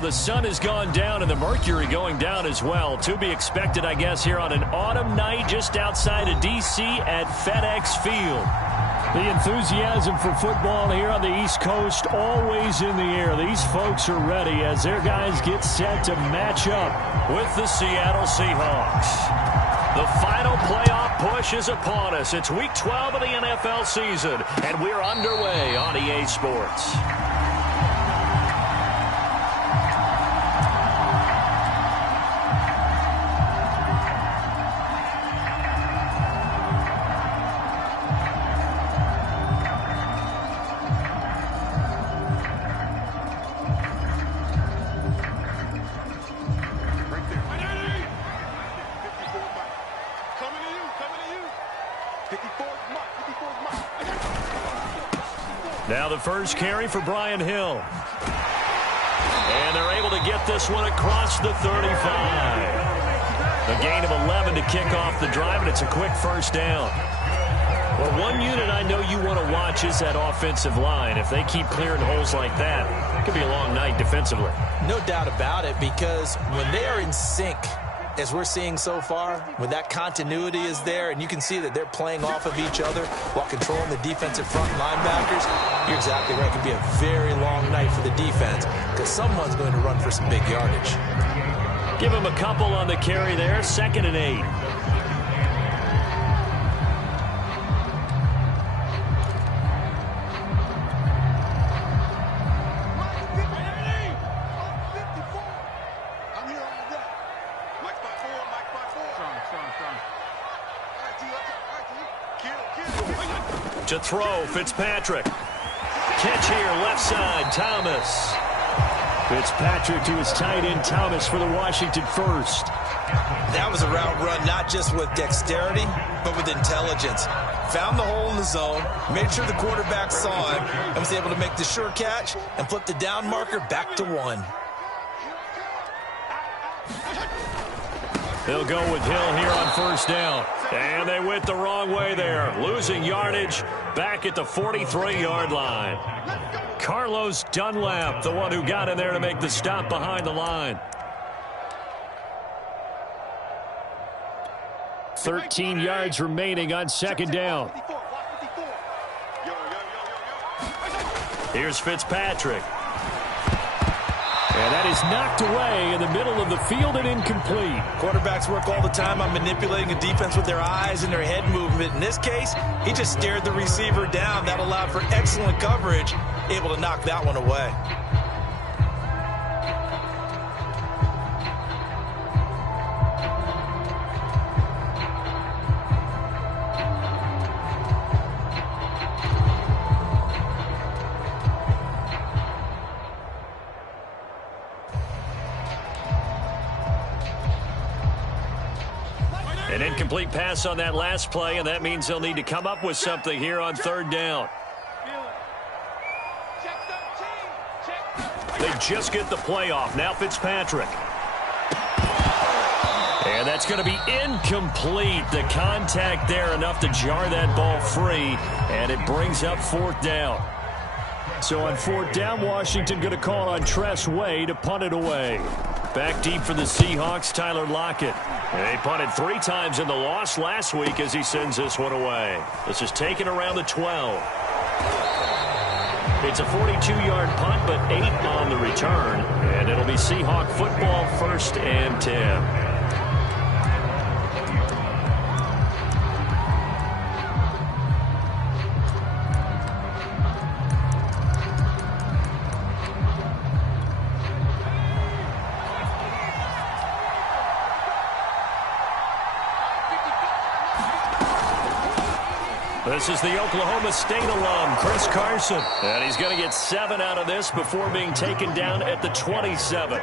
The sun has gone down and the mercury going down as well. To be expected, I guess, here on an autumn night just outside of D.C. at FedEx Field. The enthusiasm for football here on the East Coast always in the air. These folks are ready as their guys get set to match up with the Seattle Seahawks. The final playoff push is upon us. It's Week 12 of the NFL season, and we're underway on EA Sports. Now the first carry for Brian Hill. And they're able to get this one across the 35. A gain of 11 to kick off the drive, and it's a quick first down. Well, one unit I know you want to watch is that offensive line. If they keep clearing holes like that, it could be a long night defensively. No doubt about it, because when they are in sync, as we're seeing so far, when that continuity is there and you can see that they're playing off of each other while controlling the defensive front linebackers, you're exactly right. It could be a very long night for the defense because someone's going to run for some big yardage. Give him a couple on the carry there. 2nd and 8. To throw, Fitzpatrick. Catch here, left side, Thomas. Fitzpatrick to his tight end, Thomas, for the Washington first. That was a route run not just with dexterity, but with intelligence. Found the hole in the zone, made sure the quarterback saw him, and was able to make the sure catch and flip the down marker back to 1. They'll go with Hill here on first down. And they went the wrong way there. Losing yardage back at the 43-yard line. Carlos Dunlap, the one who got in there to make the stop behind the line. 13 yards remaining on 2nd down. Here's Fitzpatrick. And that is knocked away in the middle of the field and incomplete. Quarterbacks work all the time on manipulating a defense with their eyes and their head movement. In this case, he just stared the receiver down. That allowed for excellent coverage, able to knock that one away. An incomplete pass on that last play, and that means they'll need to come up with something here on 3rd down. They just get the play off. Now Fitzpatrick. And that's going to be incomplete. The contact there enough to jar that ball free, and it brings up 4th down. So on 4th down, Washington going to call on Tress Way to punt it away. Back deep for the Seahawks, Tyler Lockett. They punted 3 times in the loss last week as he sends this one away. This is taken around the 12. It's a 42-yard punt, but 8 on the return. And it'll be Seahawk football, 1st and 10. This is the Oklahoma State alum, Chris Carson. And he's going to get 7 out of this before being taken down at the 27.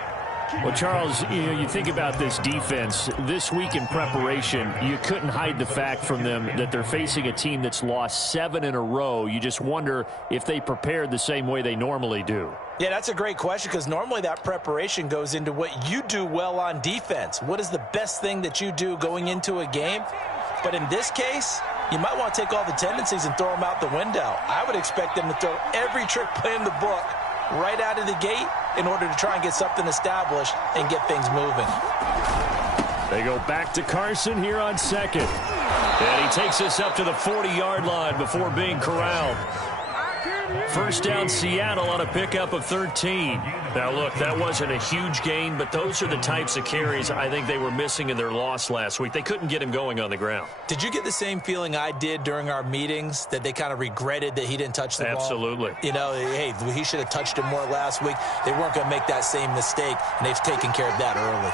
Well, Charles, you think about this defense. This week in preparation, you couldn't hide the fact from them that they're facing a team that's lost 7 in a row. You just wonder if they prepared the same way they normally do. Yeah, that's a great question because normally that preparation goes into what you do well on defense. What is the best thing that you do going into a game? But in this case, you might want to take all the tendencies and throw them out the window. I would expect them to throw every trick play in the book right out of the gate in order to try and get something established and get things moving. They go back to Carson here on second. And he takes us up to the 40-yard line before being corralled. First down, Seattle on a pickup of 13. Now, look, that wasn't a huge gain, but those are the types of carries I think they were missing in their loss last week. They couldn't get him going on the ground. Did you get the same feeling I did during our meetings, that they kind of regretted that he didn't touch the ball? Absolutely. You know, hey, he should have touched it more last week. They weren't going to make that same mistake, and they've taken care of that early.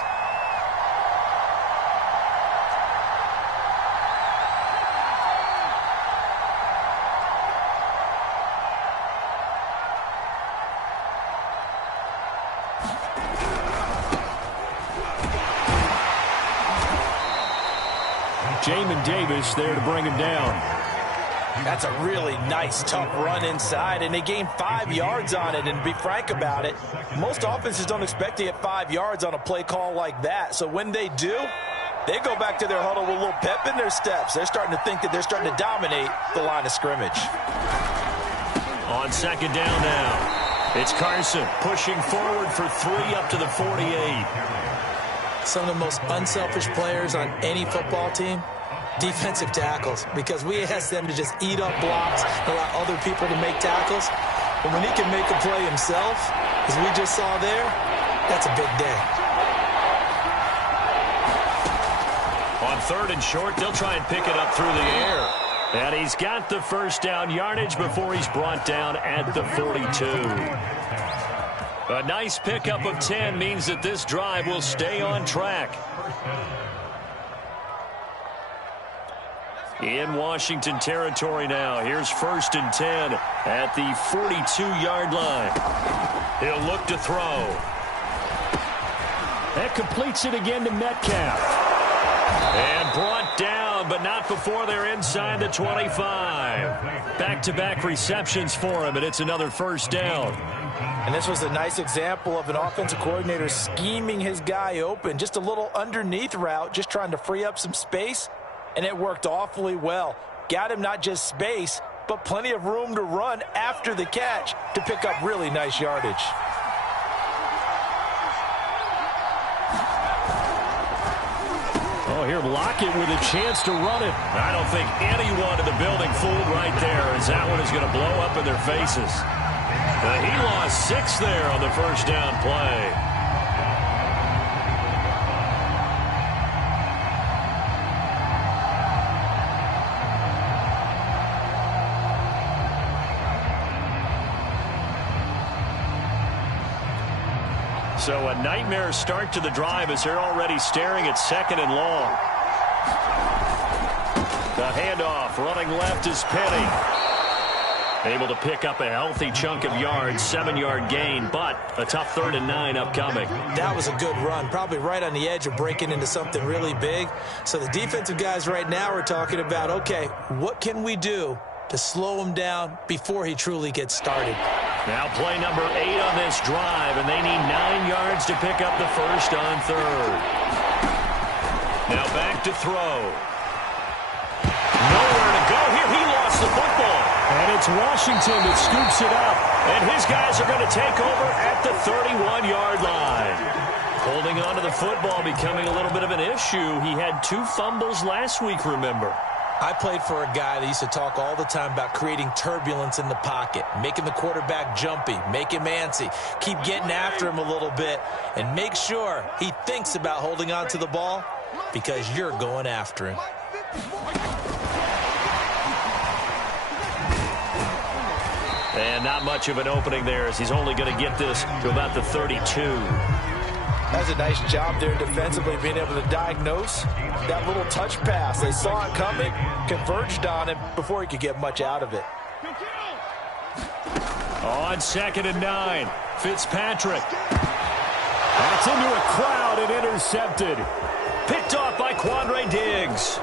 Jamin Davis there to bring him down. That's a really nice, tough run inside, and they gained 5 yards on it. And to be frank about it, most offenses don't expect to get 5 yards on a play call like that. So when they do, they go back to their huddle with a little pep in their steps. They're starting to think that they're starting to dominate the line of scrimmage. On second down now, it's Carson pushing forward for 3 up to the 48. Some of the most unselfish players on any football team, defensive tackles, because we ask them to just eat up blocks, allow other people to make tackles. But when he can make a play himself, as we just saw there, that's a big day. On third and short, they'll try and pick it up through the air. And he's got the first down yardage before he's brought down at the 42. A nice pickup of 10 means that this drive will stay on track. In Washington territory now. Here's first and 10 at the 42-yard line. He'll look to throw. That completes it again to Metcalf. And brought down, but not before they're inside the 25. Back-to-back receptions for him, and it's another first down. And this was a nice example of an offensive coordinator scheming his guy open. Just a little underneath route, just trying to free up some space, and it worked awfully well. Got him not just space, but plenty of room to run after the catch to pick up really nice yardage. Oh, here Lockett with a chance to run it. I don't think anyone in the building fooled right there, as that one is going to blow up in their faces. He lost 6 there on the first down play. So a nightmare start to the drive as they're already staring at second and long. The handoff running left is Penny. Able to pick up a healthy chunk of yards, 7-yard gain, but a tough 3rd and 9 upcoming. That was a good run, probably right on the edge of breaking into something really big. So the defensive guys right now are talking about, okay, what can we do to slow him down before he truly gets started? Now play number 8 on this drive, and they need 9 yards to pick up the first on 3rd. Now back to throw. Nowhere to go here. He lost the football. And it's Washington that scoops it up. And his guys are going to take over at the 31-yard line. Holding on to the football becoming a little bit of an issue. He had 2 fumbles last week, remember. I played for a guy that used to talk all the time about creating turbulence in the pocket, making the quarterback jumpy, make him antsy, keep getting after him a little bit, and make sure he thinks about holding on to the ball because you're going after him. And not much of an opening there as he's only going to get this to about the 32. That's a nice job there defensively, being able to diagnose that little touch pass. They saw it coming, converged on him before he could get much out of it. On 2nd and 9, Fitzpatrick. That's into a crowd and intercepted. Picked off by Quandre Diggs.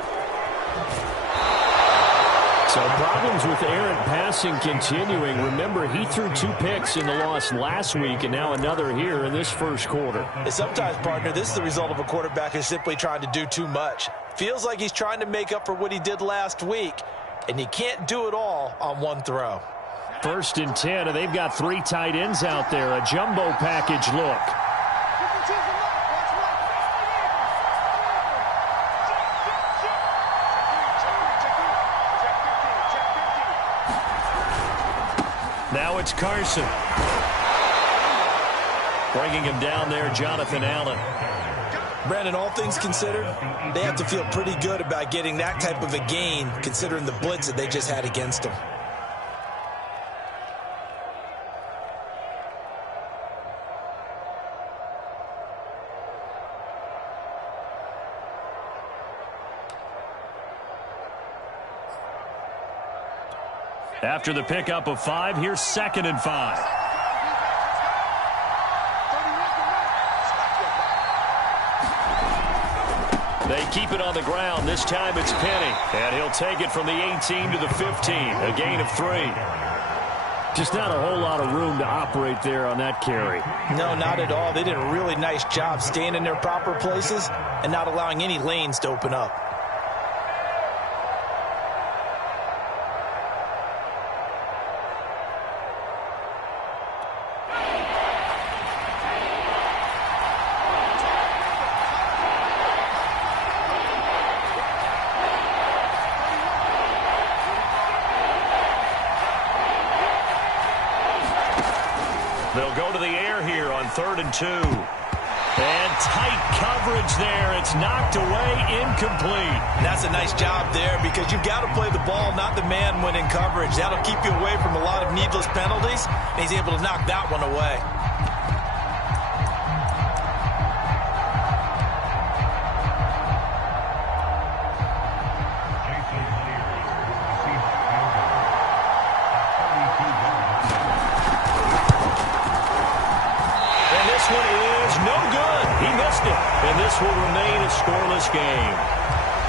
So problems with errant passing continuing. Remember, he threw 2 picks in the loss last week and now another here in this first quarter. And sometimes, partner, this is the result of a quarterback who's simply trying to do too much. Feels like he's trying to make up for what he did last week, and he can't do it all on one throw. First and 10, and they've got 3 tight ends out there. A jumbo package look. Now it's Carson. Bringing him down there, Jonathan Allen. Brandon, all things considered, they have to feel pretty good about getting that type of a gain, considering the blitz that they just had against them. After the pickup of 5, here's 2nd and 5. They keep it on the ground. This time it's Penny. And he'll take it from the 18 to the 15. A gain of 3. Just not a whole lot of room to operate there on that carry. No, not at all. They did a really nice job staying in their proper places and not allowing any lanes to open up. They'll go to the air here on 3rd and 2. And tight coverage there. It's knocked away, incomplete. That's a nice job there because you've got to play the ball, not the man when in coverage. That'll keep you away from a lot of needless penalties, and he's able to knock that one away. And this will remain a scoreless game.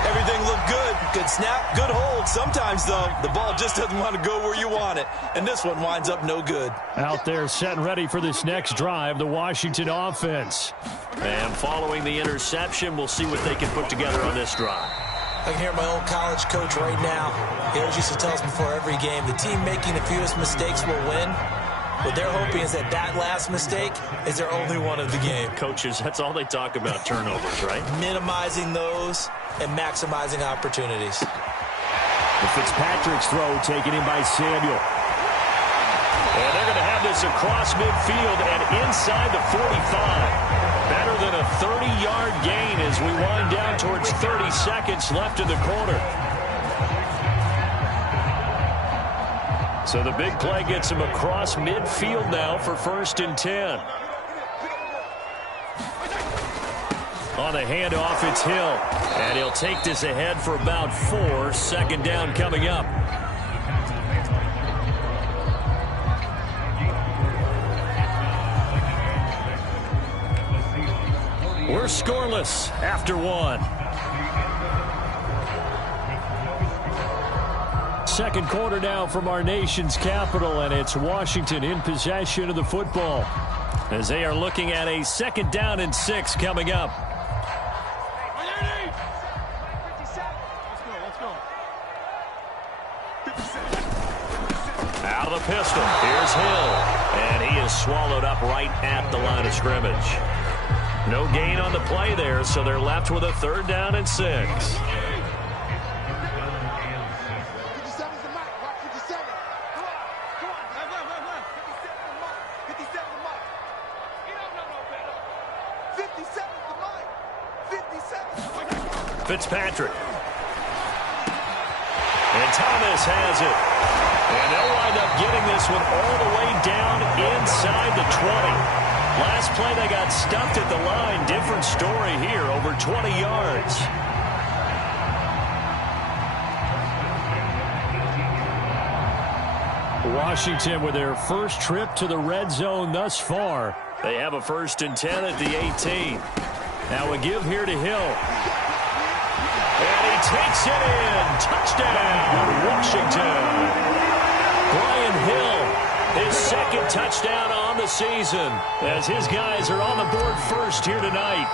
Everything looked good. Good snap, good hold. Sometimes, though, the ball just doesn't want to go where you want it. And this one winds up no good. Out there set and ready for this next drive, the Washington offense. And following the interception, we'll see what they can put together on this drive. I can hear my old college coach right now. He always used to tell us before every game, the team making the fewest mistakes will win. What they're hoping is that last mistake is their only one of the game. Coaches, that's all they talk about, turnovers, right? Minimizing those and maximizing opportunities. The Fitzpatrick's throw taken in by Samuel. And they're going to have this across midfield and inside the 45. Better than a 30-yard gain as we wind down towards 30 seconds left in the quarter. So the big play gets him across midfield now for 1st and 10. On the handoff, it's Hill. And he'll take this ahead for about 4. 2nd down coming up. We're scoreless after 1. 2nd quarter now from our nation's capital, and it's Washington in possession of the football as they are looking at a 2nd down and 6 coming up. Out of the pistol, here's Hill, and he is swallowed up right at the line of scrimmage. No gain on the play there, so they're left with a 3rd down and 6. Fitzpatrick. And Thomas has it. And they'll wind up getting this one all the way down inside the 20. Last play they got stuffed at the line. Different story here, over 20 yards. Washington with their first trip to the red zone thus far. They have a 1st and 10 at the 18. Now a give here to Hill. And he takes it in. Touchdown, Washington. Brian Hill, his 2nd touchdown on the season, as his guys are on the board first here tonight.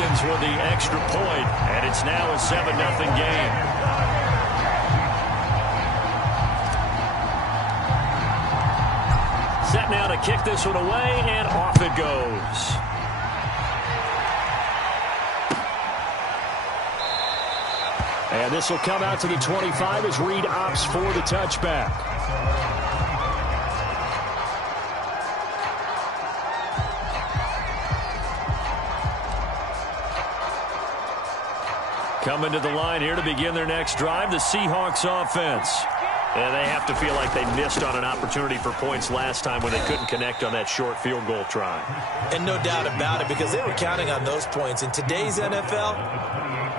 Redskins with the extra point, and it's now a 7-0 game. Set now to kick this one away, and off it goes. And this will come out to the 25 as Reed opts for the touchback. Coming to the line here to begin their next drive, the Seahawks offense. And they have to feel like they missed on an opportunity for points last time when they couldn't connect on that short field goal try. And no doubt about it, because they were counting on those points. In today's NFL,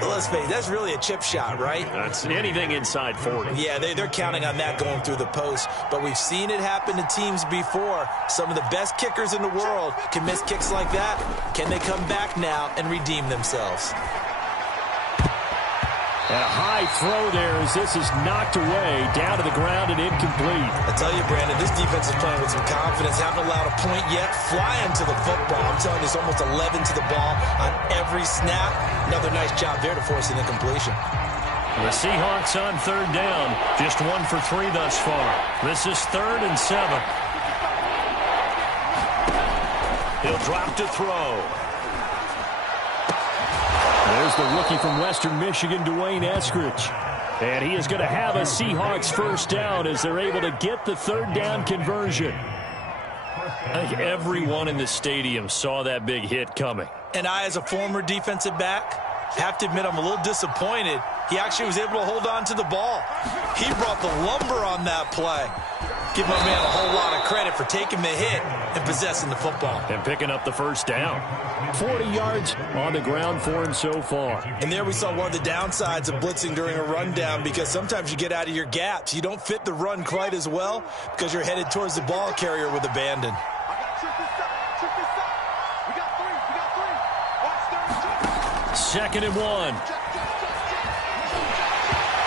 let's face it, that's really a chip shot, right? That's anything inside 40. Yeah, they're counting on that going through the post. But we've seen it happen to teams before. Some of the best kickers in the world can miss kicks like that. Can they come back now and redeem themselves? And a high throw there as this is knocked away, down to the ground and incomplete. I tell you, Brandon, this defense is playing with some confidence. Haven't allowed a point yet. Flying to the football. I'm telling you, it's almost 11 to the ball on every snap. Another nice job there to force an incompletion. The Seahawks on third down. Just 1 for 3 thus far. This is 3rd and 7. He'll drop to throw. There's the rookie from Western Michigan, Dwayne Eskridge. And he is going to have a Seahawks first down as they're able to get the third down conversion. I think everyone in the stadium saw that big hit coming. And I, as a former defensive back, have to admit I'm a little disappointed. He actually was able to hold on to the ball. He brought the lumber on that play. Give my man a whole lot of credit for taking the hit and possessing the football. And picking up the first down. 40 yards on the ground for him so far. And there we saw one of the downsides of blitzing during a rundown, because sometimes you get out of your gaps. You don't fit the run quite as well because you're headed towards the ball carrier with abandon. Second and 1.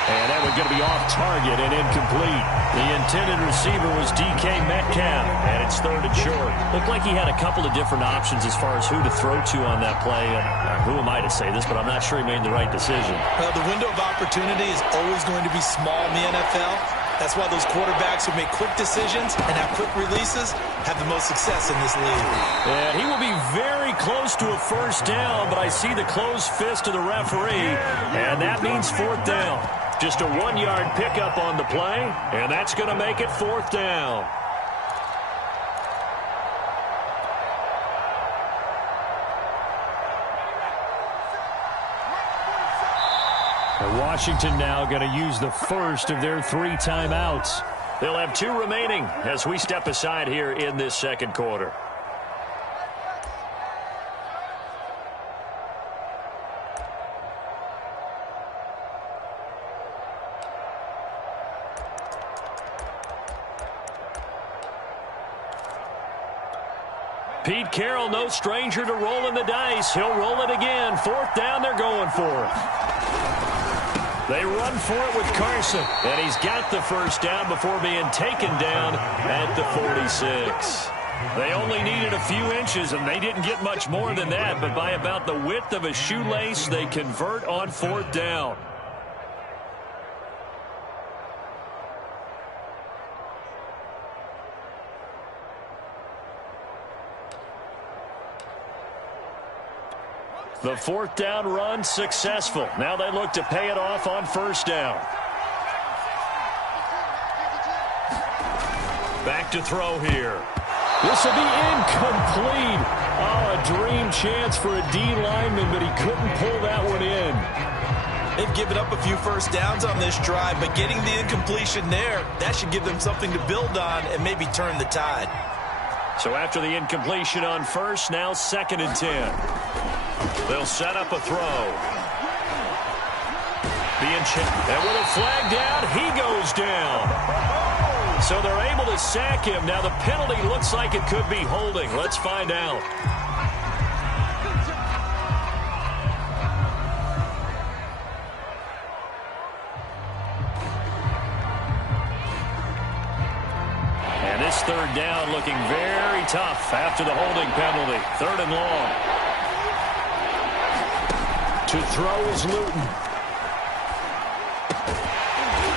And that was going to be off target and incomplete. The intended receiver was DK Metcalf, and it's 3rd and short. Looked like he had a couple of different options as far as who to throw to on that play. And who am I to say this, but I'm not sure he made the right decision. The window of opportunity is always going to be small in the NFL. That's why those quarterbacks who make quick decisions and have quick releases have the most success in this league. And he will be very close to a first down, but I see the closed fist of the referee, and that means 4th down. Just a 1-yard pickup on the play, and that's going to make it 4th down. And Washington now going to use the first of their 3 timeouts. They'll have 2 remaining as we step aside here in this second quarter. Pete Carroll, no stranger to rolling the dice. He'll roll it again. 4th down, they're going for it. They run for it with Carson, and he's got the first down before being taken down at the 46. They only needed a few inches, and they didn't get much more than that, but by about the width of a shoelace, they convert on 4th down. The 4th down run successful. Now they look to pay it off on first down. Back to throw here. This will be incomplete. Oh, a dream chance for a D lineman, but he couldn't pull that one in. They've given up a few first downs on this drive, but getting the incompletion there, that should give them something to build on and maybe turn the tide. So after the incompletion on first, now 2nd and 10. They'll set up a throw. And with a flag down, he goes down. So they're able to sack him. Now the penalty looks like it could be holding. Let's find out. And this 3rd down looking very tough after the holding penalty. 3rd and long. To throw is Luton.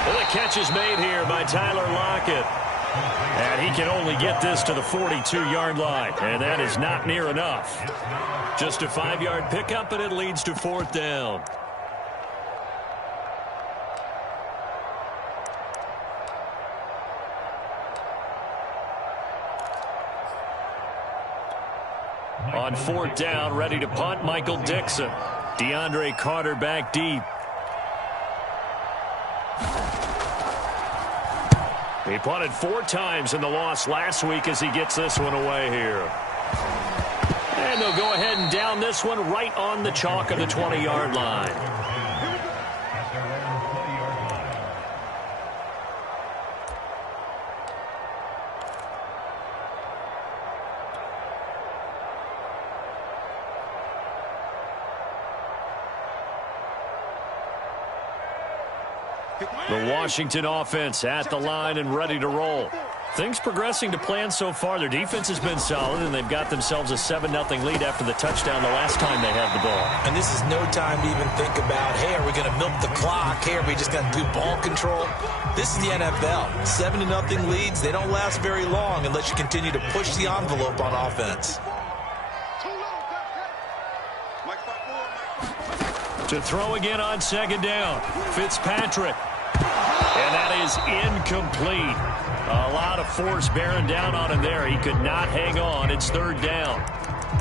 And the catch is made here by Tyler Lockett. And he can only get this to the 42-yard line. And that is not near enough. Just a 5-yard pickup, and it leads to 4th down. On 4th down, ready to punt, Michael Dixon. DeAndre Carter back deep. He punted 4 times in the loss last week as he gets this one away here. And they'll go ahead and down this one right on the chalk of the 20-yard line. The Washington offense at the line and ready to roll. Things progressing to plan so far. Their defense has been solid, and they've got themselves a 7-0 lead after the touchdown the last time they had the ball. And this is no time to even think about, hey, are we going to milk the clock? Hey, are we just going to do ball control? This is the NFL. 7-0 leads, they don't last very long unless you continue to push the envelope on offense. To throw again on 2nd down. Fitzpatrick. And that is incomplete. A lot of force bearing down on him there. He could not hang on. It's 3rd down.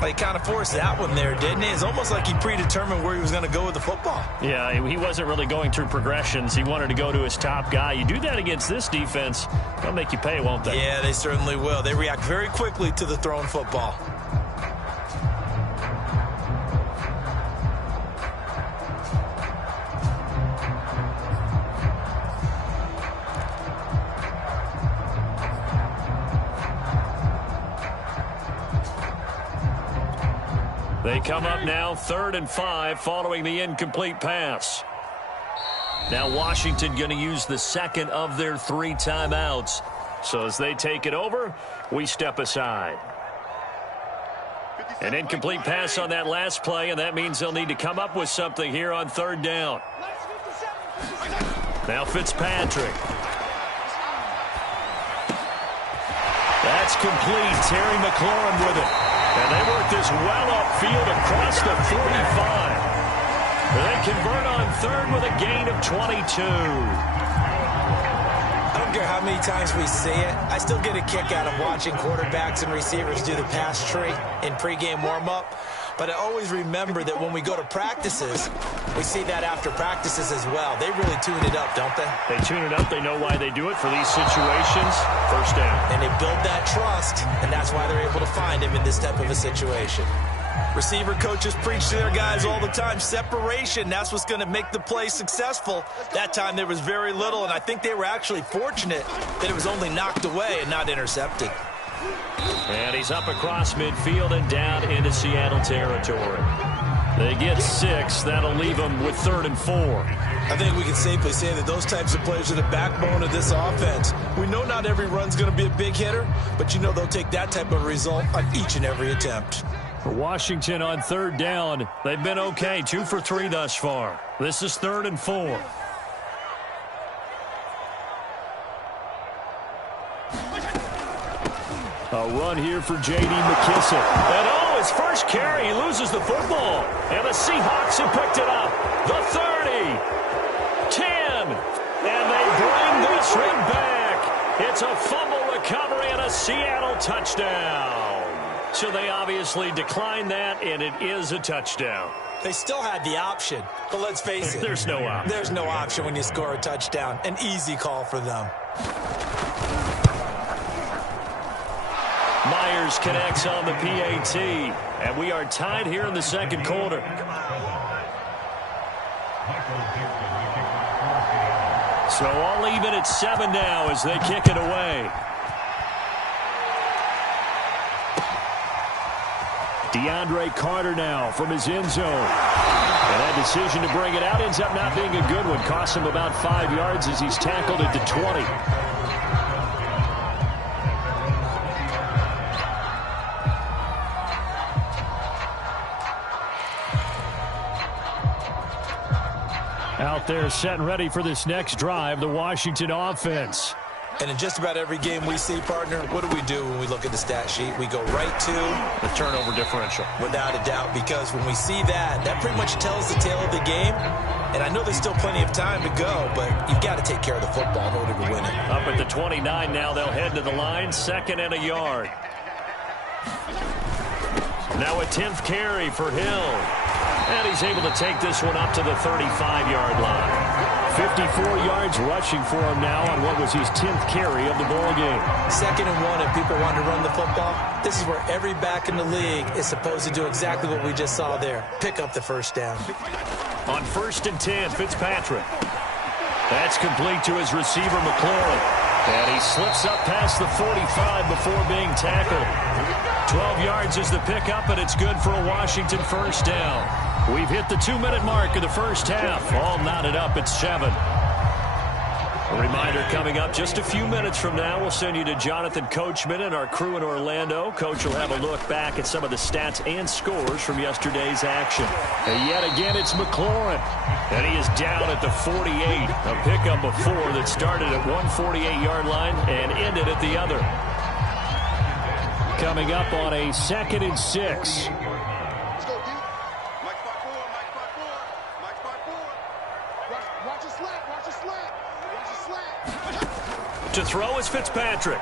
He kind of forced that one there, didn't he? It's almost like he predetermined where he was going to go with the football. Yeah, he wasn't really going through progressions. He wanted to go to his top guy. You do that against this defense, they'll make you pay, won't they? Yeah, they certainly will. They react very quickly to the thrown football. They come up now 3rd and 5 following the incomplete pass. Now Washington going to use the 2nd of their 3 timeouts. So as they take it over, we step aside. An incomplete pass on that last play, and that means they'll need to come up with something here on 3rd down. Now Fitzpatrick. That's complete. Terry McLaurin with it. And they work this well upfield across the 45. They convert on 3rd with a gain of 22. I don't care how many times we see it. I still get a kick out of watching quarterbacks and receivers do the pass tree in pregame warm-up. But I always remember that when we go to practices, we see that after practices as well. They really tune it up, don't they? They tune it up. They know why they do it for these situations. 1st down. And they build that trust, and that's why they're able to find him in this type of a situation. Receiver coaches preach to their guys all the time. Separation, that's what's going to make the play successful. That time there was very little, and I think they were actually fortunate that it was only knocked away and not intercepted. And he's up across midfield and down into Seattle territory. They get 6. That'll leave them with 3rd and 4. I think we can safely say that those types of players are the backbone of this offense. We know not every run's going to be a big hitter, but you know they'll take that type of result on each and every attempt. For Washington on 3rd down, they've been okay. 2 for 3 thus far. This is 3rd and 4. A run here for J.D. McKissick. And oh, his first carry, he loses the football. And the Seahawks have picked it up. The 30, 10, and they bring this one back. It's a fumble recovery and a Seattle touchdown. So they obviously declined that, and it is a touchdown. They still had the option, but let's face it. There's no option. There's no option when you score a touchdown. An easy call for them. Myers connects on the PAT, and we are tied here in the 2nd quarter. So all even at 7 now as they kick it away. DeAndre Carter now from his end zone. And that decision to bring it out ends up not being a good one. Costs him about 5 yards as he's tackled at the 20. Out there set and ready for this next drive, the Washington offense. And in just about every game we see, partner, what do when we look at the stat sheet? We go right to the turnover differential. Without a doubt, because when we see that, that pretty much tells the tale of the game. And I know there's still plenty of time to go, but you've got to take care of the football in order to win it. Up at the 29 now, they'll head to the line, 2nd and a yard. Now a 10th carry for Hill. And he's able to take this one up to the 35-yard line. 54 yards rushing for him now on what was his 10th carry of the ball game. 2nd and 1, and people want to run the football. This is where every back in the league is supposed to do exactly what we just saw there. Pick up the first down. On 1st and 10, Fitzpatrick. That's complete to his receiver, McLaurin. And he slips up past the 45 before being tackled. 12 yards is the pickup, and it's good for a Washington first down. We've hit the 2-minute mark of the first half. All knotted up at 7. A reminder coming up just a few minutes from now. We'll send you to Jonathan Coachman and our crew in Orlando. Coach will have a look back at some of the stats and scores from yesterday's action. And yet again, it's McLaurin. And he is down at the 48. A pickup of 4 that started at one 48-yard line and ended at the other. Coming up on a 2nd and 6. To throw is Fitzpatrick.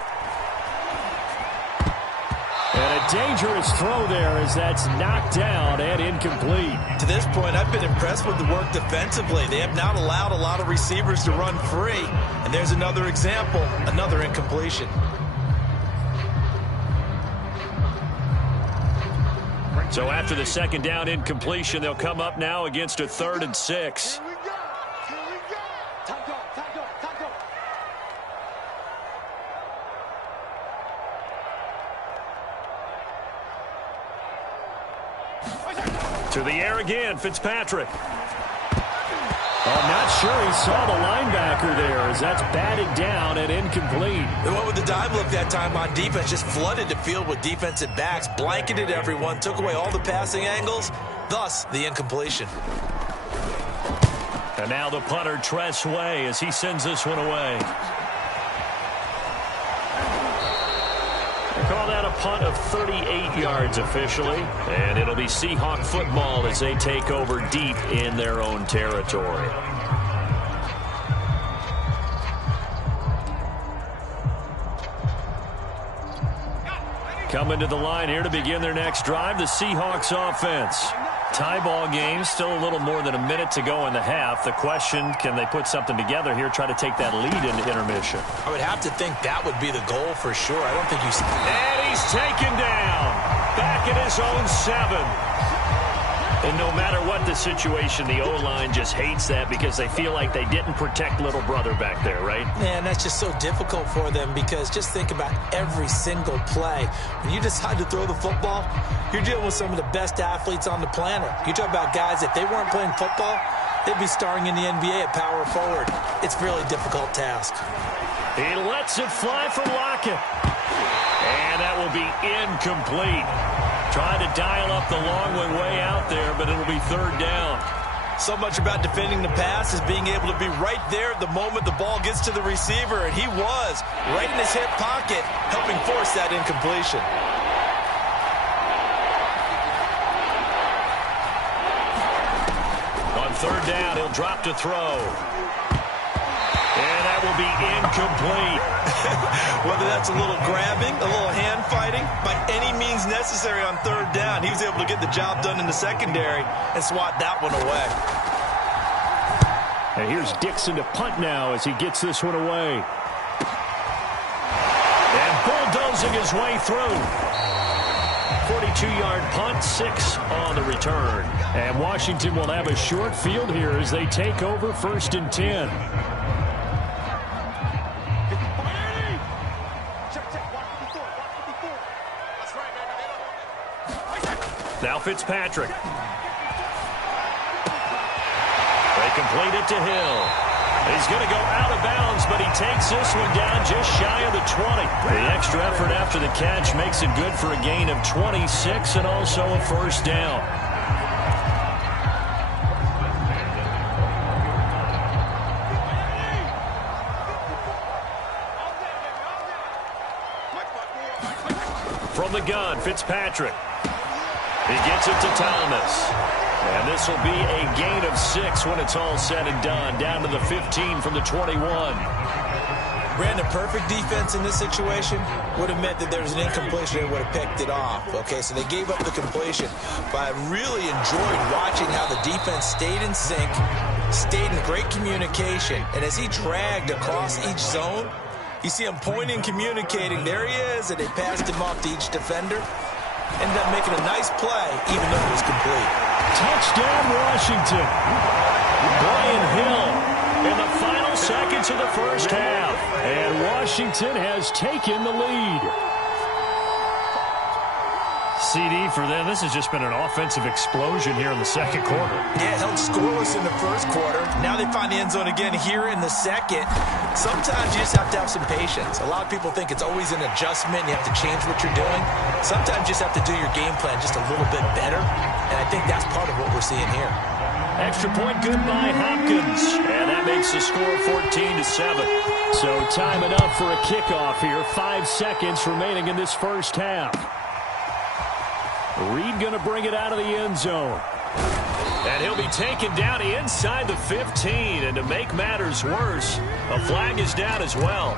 And a dangerous throw there as that's knocked down and incomplete. To this point, I've been impressed with the work defensively. They have not allowed a lot of receivers to run free. And there's another example, another incompletion. So after the 2nd down incompletion, they'll come up now against a 3rd and 6. To the air again, Fitzpatrick. I'm not sure he saw the linebacker there as that's batted down and incomplete. They went with the dive look that time on defense, just flooded the field with defensive backs, blanketed everyone, took away all the passing angles, thus the incompletion. And now the punter, Tress Way, as he sends this one away. They call that a punt of 38 yards officially, and it'll be Seahawk football as they take over deep in their own territory. Coming to the line here to begin their next drive, the Seahawks offense. Tie ball game, still a little more than a minute to go in the half. The question, can they put something together here, try to take that lead into intermission? I would have to think that would be the goal for sure. I don't think you... And he's taken down. Back at his own 7. And no matter what the situation, the O-line just hates that because they feel like they didn't protect little brother back there, right? Man, that's just so difficult for them because just think about every single play. When you decide to throw the football, you're dealing with some of the best athletes on the planet. You talk about guys, if they weren't playing football, they'd be starring in the NBA at power forward. It's a really difficult task. He lets it fly from Lockett. And that will be incomplete. Trying to dial up the long one way out there, but it'll be 3rd down. So much about defending the pass is being able to be right there at the moment the ball gets to the receiver, and he was right in his hip pocket, helping force that incompletion. On 3rd down, he'll drop to throw. And that will be incomplete. Whether that's a little grabbing, a little hand fighting, by any means necessary on 3rd down, he was able to get the job done in the secondary and swat that one away. And here's Dixon to punt now as he gets this one away. And bulldozing his way through. 42-yard punt, 6 on the return. And Washington will have a short field here as they take over 1st and 10. Now Fitzpatrick. They complete it to Hill. He's going to go out of bounds, but he takes this one down just shy of the 20. The extra effort after the catch makes it good for a gain of 26 and also a 1st down. From the gun, Fitzpatrick. He gets it to Thomas. And this will be a gain of 6 when it's all said and done. Down to the 15 from the 21. Brandon, perfect defense in this situation would have meant that there was an incompletion and would have picked it off. Okay, so they gave up the completion. But I really enjoyed watching how the defense stayed in sync, stayed in great communication. And as he dragged across each zone, you see him pointing, communicating. There he is, and they passed him off to each defender. Ended up making a nice play, even though it was complete. Touchdown, Washington. Brian Hill in the final seconds of the first half. And Washington has taken the lead. CD for them. This has just been an offensive explosion here in the second quarter. Yeah, held scoreless in the first quarter. Now they find the end zone again here in the second. Sometimes you just have to have some patience. A lot of people think it's always an adjustment. You have to change what you're doing. Sometimes you just have to do your game plan just a little bit better. And I think that's part of what we're seeing here. Extra point good by Hopkins. And that makes the score 14-7. So time enough for a kickoff here. 5 seconds remaining in this first half. Reed going to bring it out of the end zone. And he'll be taken down inside the 15. And to make matters worse, a flag is down as well.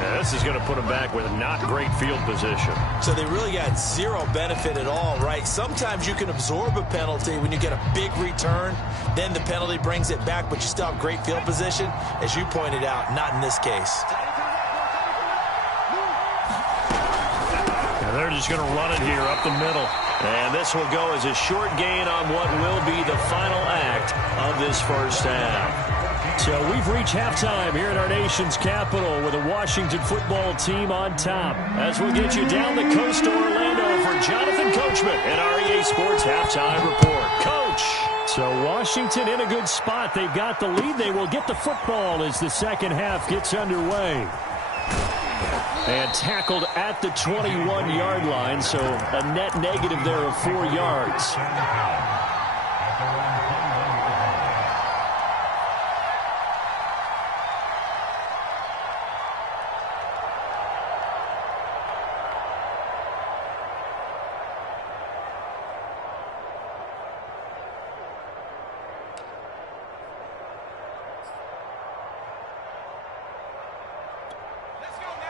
Now, this is going to put him back with not great field position. So they really got zero benefit at all, right? Sometimes you can absorb a penalty when you get a big return. Then the penalty brings it back, but you still have great field position. As you pointed out, not in this case. And they're just going to run it here up the middle. And this will go as a short gain on what will be the final act of this first half. So we've reached halftime here in our nation's capital with a Washington football team on top. As we'll get you down the coast to Orlando for Jonathan Coachman and our EA Sports Halftime Report. Coach! So Washington in a good spot. They've got the lead. They will get the football as the second half gets underway. And tackled at the 21-yard line, so a net negative there of 4 yards.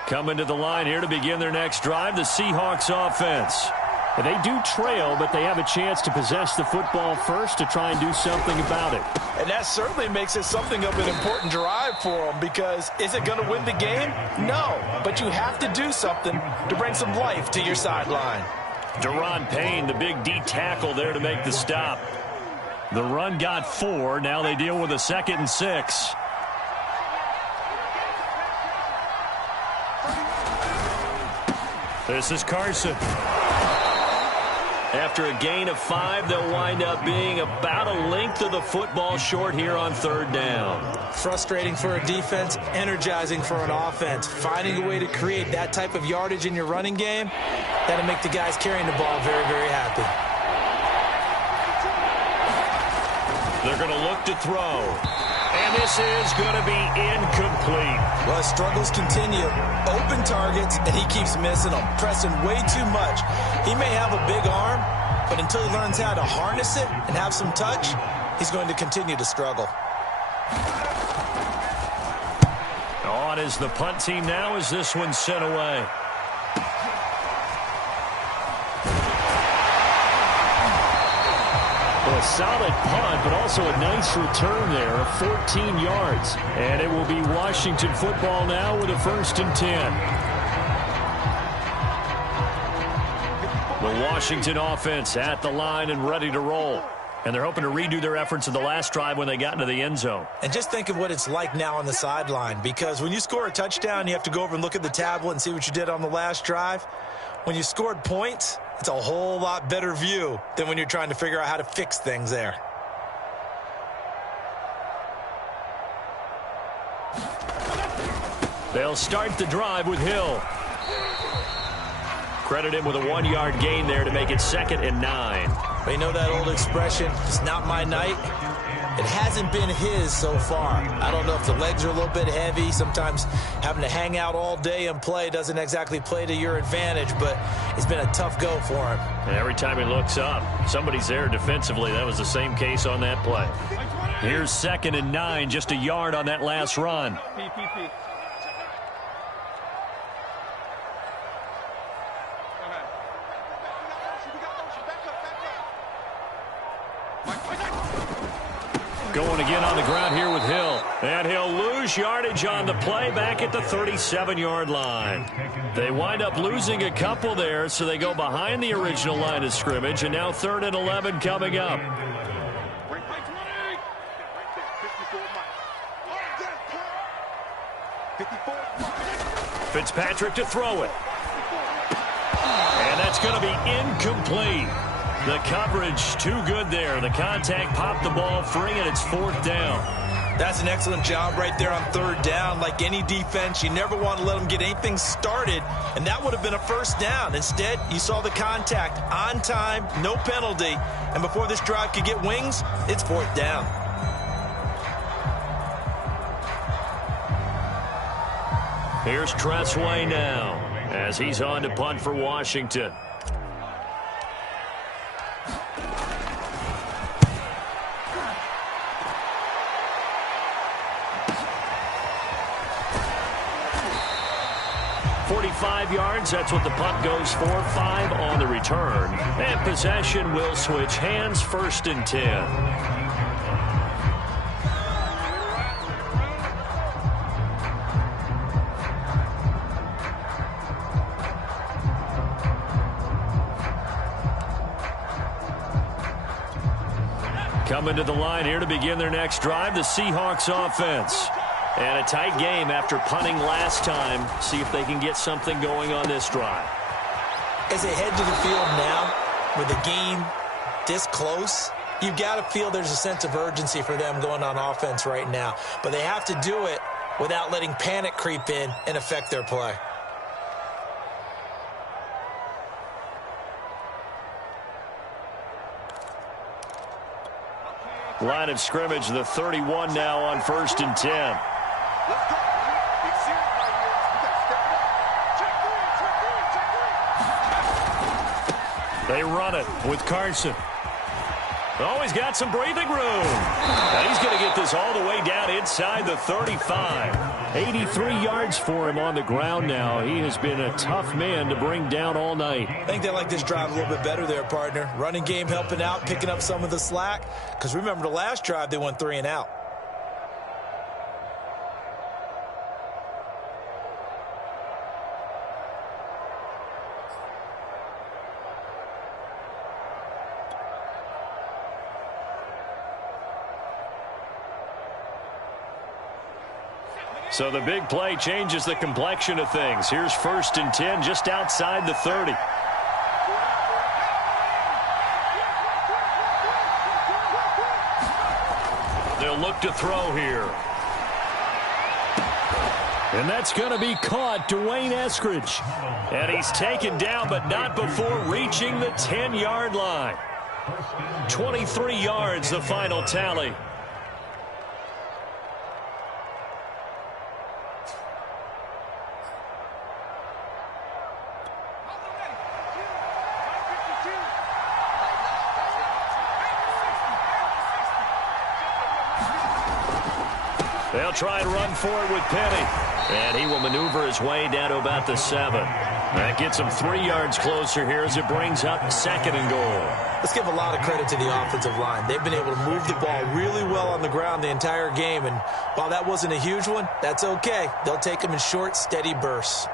Coming to the line here to begin their next drive, the Seahawks offense. They do trail, but they have a chance to possess the football first to try and do something about it. And that certainly makes it something of an important drive for them, because is it going to win the game? No, but you have to do something to bring some life to your sideline. Deron Payne, the big D tackle there to make the stop. The run got 4. Now they deal with a 2nd and 6. This is Carson. After a gain of 5, they'll wind up being about a length of the football short here on 3rd down. Frustrating for a defense, energizing for an offense. Finding a way to create that type of yardage in your running game, that'll make the guys carrying the ball very, very happy. They're going to look to throw. And this is going to be incomplete. Well, his struggles continue. Open targets, and he keeps missing them, pressing way too much. He may have a big arm, but until he learns how to harness it and have some touch, he's going to continue to struggle. On is the punt team now as this one's sent away. Well, a solid punt, but also a nice return there of 14 yards. And it will be Washington football now with a 1st and 10. The Washington offense at the line and ready to roll. And they're hoping to redo their efforts in the last drive when they got into the end zone. And just think of what it's like now on the sideline, because when you score a touchdown, you have to go over and look at the tablet and see what you did on the last drive. When you scored points, it's a whole lot better view than when you're trying to figure out how to fix things there. They'll start the drive with Hill. Credit him with a 1-yard gain there to make it 2nd and 9. But you know that old expression, it's not my night. It hasn't been his so far. I don't know if the legs are a little bit heavy. Sometimes having to hang out all day and play doesn't exactly play to your advantage, but it's been a tough go for him. And every time he looks up, somebody's there defensively. That was the same case on that play. Here's 2nd and 9, just a yard on that last run. Going again on the ground here with Hill. And he'll lose yardage on the play back at the 37-yard line. They wind up losing a couple there, so they go behind the original line of scrimmage, and now 3rd and 11 coming up. Fitzpatrick to throw it. And that's going to be incomplete. The coverage too good there. The contact popped the ball free, and it's 4th down. That's an excellent job right there on 3rd down. Like any defense, you never want to let them get anything started, and that would have been a 1st down. Instead, you saw the contact on time, no penalty, and before this drive could get wings, it's 4th down. Here's Tressway now as he's on to punt for Washington. Yards, that's what the punt goes for. 5 on the return, and possession will switch hands. 1st and 10. Coming to the line here to begin their next drive, the Seahawks offense. And a tight game after punting last time. See if they can get something going on this drive. As they head to the field now, with the game this close, you've got to feel there's a sense of urgency for them going on offense right now. But they have to do it without letting panic creep in and affect their play. Line of scrimmage, the 31 now on 1st and 10. They run it with Carson. Oh, he's got some breathing room. And he's going to get this all the way down inside the 35. 83 yards for him on the ground now. He has been a tough man to bring down all night. I think they like this drive a little bit better there, partner. Running game helping out, picking up some of the slack. Because remember, the last drive, they went 3 and out. So the big play changes the complexion of things. Here's 1st and 10 just outside the 30. They'll look to throw here. And that's going to be caught, Dwayne Eskridge. And he's taken down, but not before reaching the 10-yard line. 23 yards, the final tally. They'll try and run forward with Penny. And he will maneuver his way down to about the 7. That gets him 3 yards closer here as it brings up 2nd and goal. Let's give a lot of credit to the offensive line. They've been able to move the ball really well on the ground the entire game. And while that wasn't a huge one, that's okay. They'll take them in short, steady bursts.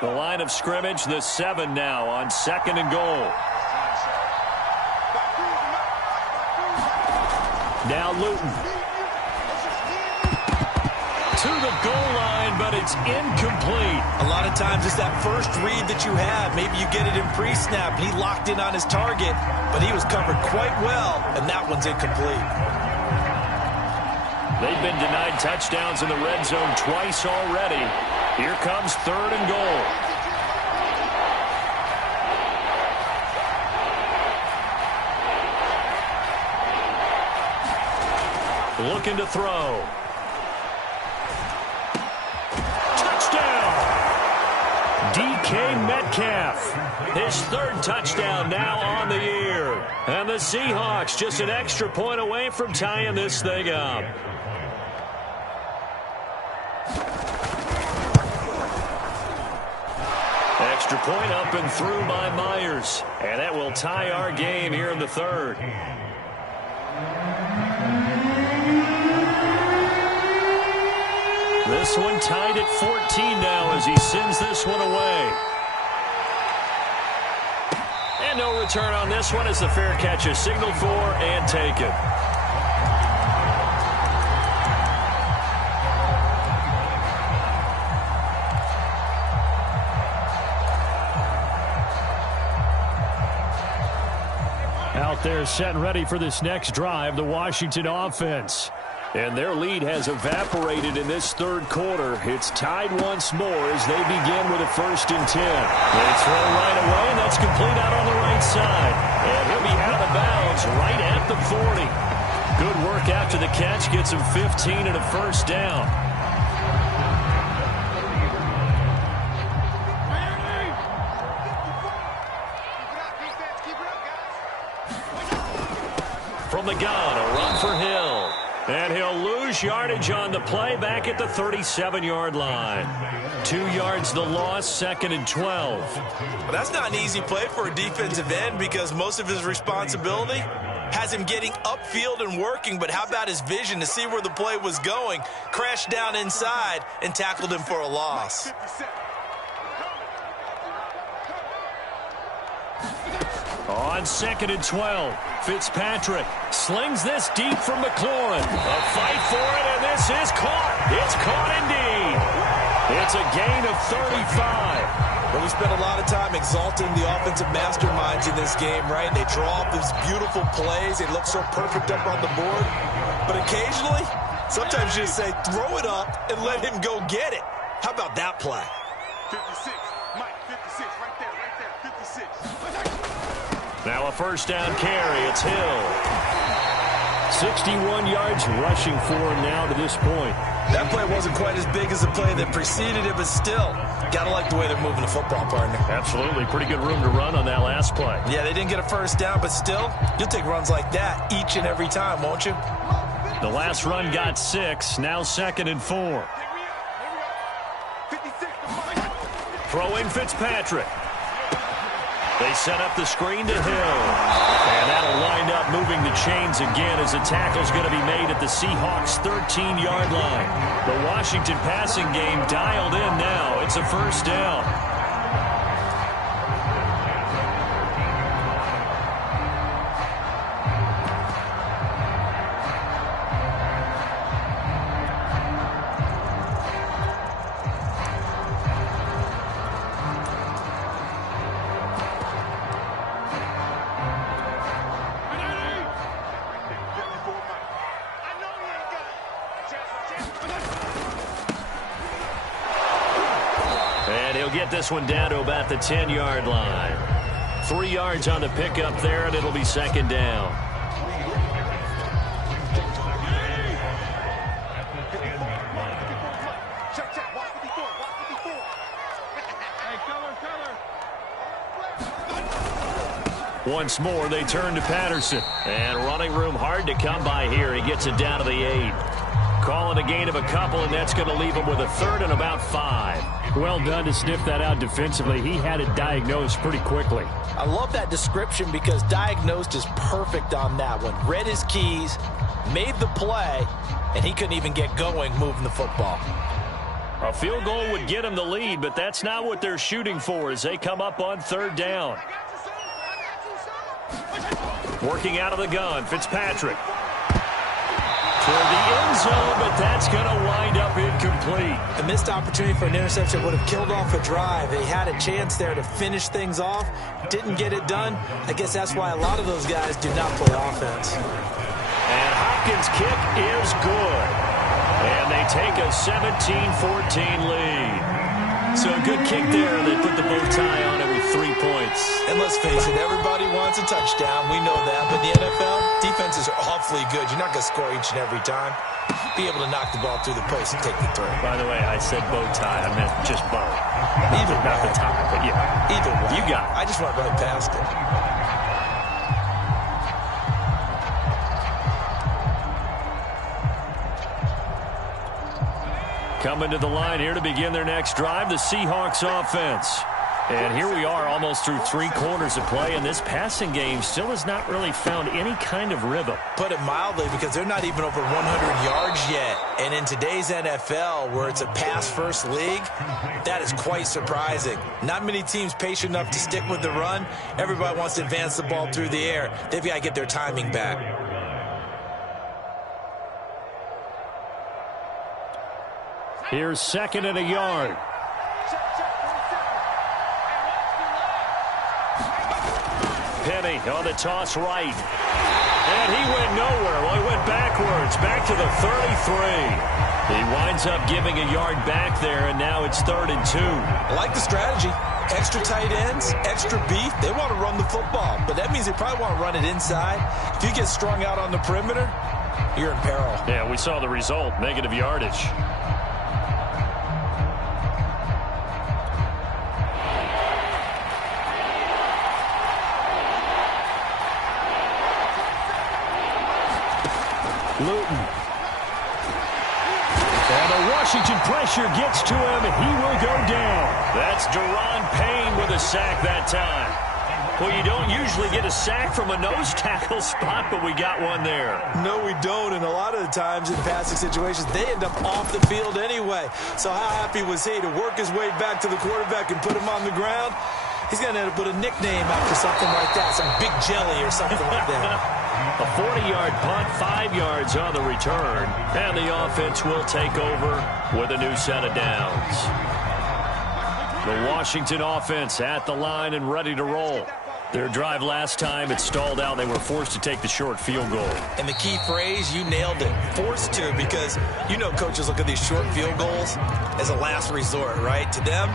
The line of scrimmage, the 7 now on 2nd and goal. Now Luton. To the goal line, but it's incomplete. A lot of times it's that first read that you have. Maybe you get it in pre-snap, and he locked in on his target, but he was covered quite well, and that one's incomplete. They've been denied touchdowns in the red zone twice already. Here comes 3rd and goal. looking to throw. Touchdown! DK Metcalf. His third touchdown now on the year. And the Seahawks just an extra point away from tying this thing up. Extra point up and through by Myers. And that will tie our game here in the third. This one tied at 14 now as he sends this one away. And no return on this one as the fair catch is signaled for and taken. Out there set and ready for this next drive, the Washington offense. And their lead has evaporated in this third quarter. It's tied once more as they begin with a 1st and 10. They throw right away, and that's complete out on the right side. And he'll be out of bounds right at the 40. Good work after the catch. Gets him 15 and a 1st down. From the gun, a run for Hill. And he'll lose yardage on the play back at the 37-yard line. 2 yards the loss, 2nd and 12. Well, that's not an easy play for a defensive end because most of his responsibility has him getting upfield and working, but how about his vision to see where the play was going, crashed down inside, and tackled him for a loss. On 2nd and 12, Fitzpatrick slings this deep from McLaurin. A fight for it, and this is caught. It's caught indeed. It's a gain of 35. But we spent a lot of time exalting the offensive masterminds in this game, right? They draw up these beautiful plays. They look so perfect up on the board. But occasionally, sometimes you just say, throw it up and let him go get it. How about that play? 56, Mike, 56, right there, 56. Now a 1st down carry. It's Hill. 61 yards rushing for him now to this point. That play wasn't quite as big as the play that preceded it, but still, gotta like the way they're moving the football, partner. Absolutely. Pretty good room to run on that last play. Yeah, they didn't get a 1st down, but still, you'll take runs like that each and every time, won't you? The last run got 6. Now 2nd and 4. Throwing Fitzpatrick. They set up the screen to Hill. And that'll wind up moving the chains again as the tackle's going to be made at the Seahawks' 13-yard line. The Washington passing game dialed in now. It's a 1st down. Get this one down to about the 10-yard line. 3 yards on the pickup there, and it'll be 2nd down. Once more, they turn to Patterson. And running room hard to come by here. He gets it down to the 8. Calling a gain of a couple, and that's going to leave him with a 3rd and about 5. Well done to sniff that out defensively. He had it diagnosed pretty quickly. I love that description because diagnosed is perfect on that one. Read his keys, made the play, and he couldn't even get going moving the football. A field goal would get him the lead, but that's not what they're shooting for as they come up on 3rd down. Working out of the gun, Fitzpatrick. For the end zone, but that's going to wind up incomplete. The missed opportunity for an interception would have killed off a drive. They had a chance there to finish things off. Didn't get it done. I guess that's why a lot of those guys do not play offense. And Hopkins' kick is good. And they take a 17-14 lead. So a good kick there. They put the bow tie on it with 3 points. And let's face it, everybody wants a touchdown. We know that. But in the NFL, defenses are awfully good. You're not going to score each and every time. Be able to knock the ball through the post and take the throw. By the way, I said bow tie. I meant just bow. Either Not the tie, but yeah. Either way. You got it. I just went right past it. Coming to the line here to begin their next drive, the Seahawks offense. And here we are almost through 3 quarters of play, and this passing game still has not really found any kind of rhythm. Put it mildly, because they're not even over 100 yards yet. And in today's NFL, where it's a pass-first league, that is quite surprising. Not many teams patient enough to stick with the run. Everybody wants to advance the ball through the air. They've got to get their timing back. Here's 2nd and a yard. Penny on the toss right. And he went nowhere. Well, he went backwards, back to the 33. He winds up giving a yard back there, and now it's 3rd and 2. I like the strategy. Extra tight ends, extra beef. They want to run the football, but that means they probably want to run it inside. If you get strung out on the perimeter, you're in peril. Yeah, we saw the result, negative yardage. Luton. And the Washington pressure gets to him. He will go down. That's Deron Payne with a sack that time. Well, you don't usually get a sack from a nose tackle spot, but we got one there. No, we don't. And a lot of the times in passing situations, they end up off the field anyway. So how happy was he to work his way back to the quarterback and put him on the ground? He's going to end up with a nickname after something like that, some Big Jelly or something like that. A 40-yard punt, 5 yards on the return. And the offense will take over with a new set of downs. The Washington offense at the line and ready to roll. Their drive last time, it stalled out. They were forced to take the short field goal. And the key phrase, you nailed it. Forced to, because you know coaches look at these short field goals as a last resort, right? To them,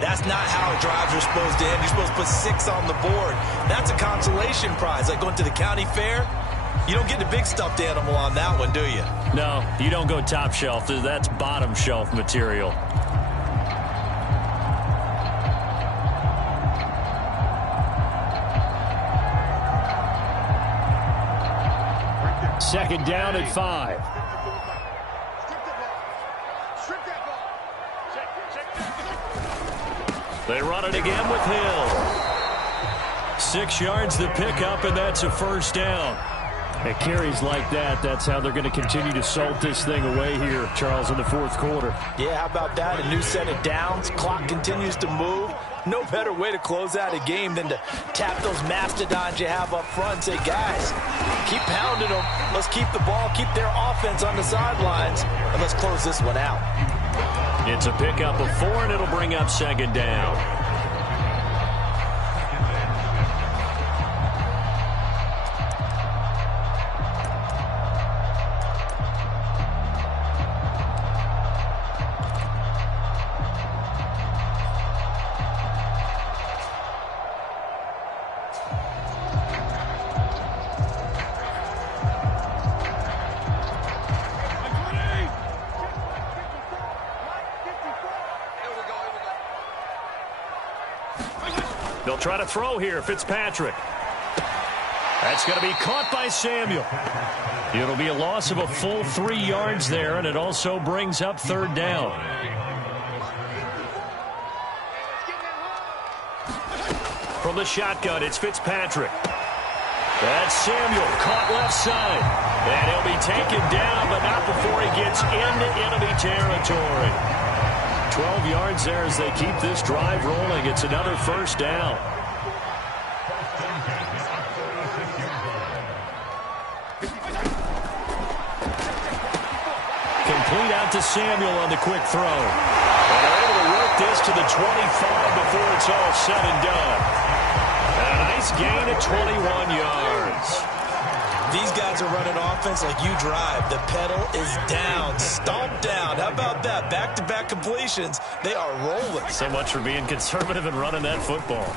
that's not how drives are supposed to end. You're supposed to put 6 on the board. That's a consolation prize, like going to the county fair. You don't get the big stuffed animal on that one, do you? No, you don't go top shelf. That's bottom shelf material. Second down at 5. They run it again with Hill. 6 yards to pick up, and that's a first down. At carries like that, that's how they're going to continue to salt this thing away here, Charles, in the 4th quarter. Yeah, how about that? A new set of downs. Clock continues to move. No better way to close out a game than to tap those mastodons you have up front and say, guys, keep pounding them. Let's keep the ball, keep their offense on the sidelines, and let's close this one out. It's a pickup of 4, and it'll bring up 2nd down. They'll try to throw here, Fitzpatrick. That's going to be caught by Samuel. It'll be a loss of a full 3 yards there, and it also brings up 3rd down. From the shotgun, it's Fitzpatrick. That's Samuel, caught left side. And he'll be taken down, but not before he gets into enemy territory. 12 yards there as they keep this drive rolling. It's another first down. Complete out to Samuel on the quick throw. And they're able to work this to the 25 before it's all said and done. A nice gain of 21 yards. These guys are running offense like you drive. The pedal is down, stomped down. How about that? Back-to-back completions. They are rolling. So much for being conservative and running that football.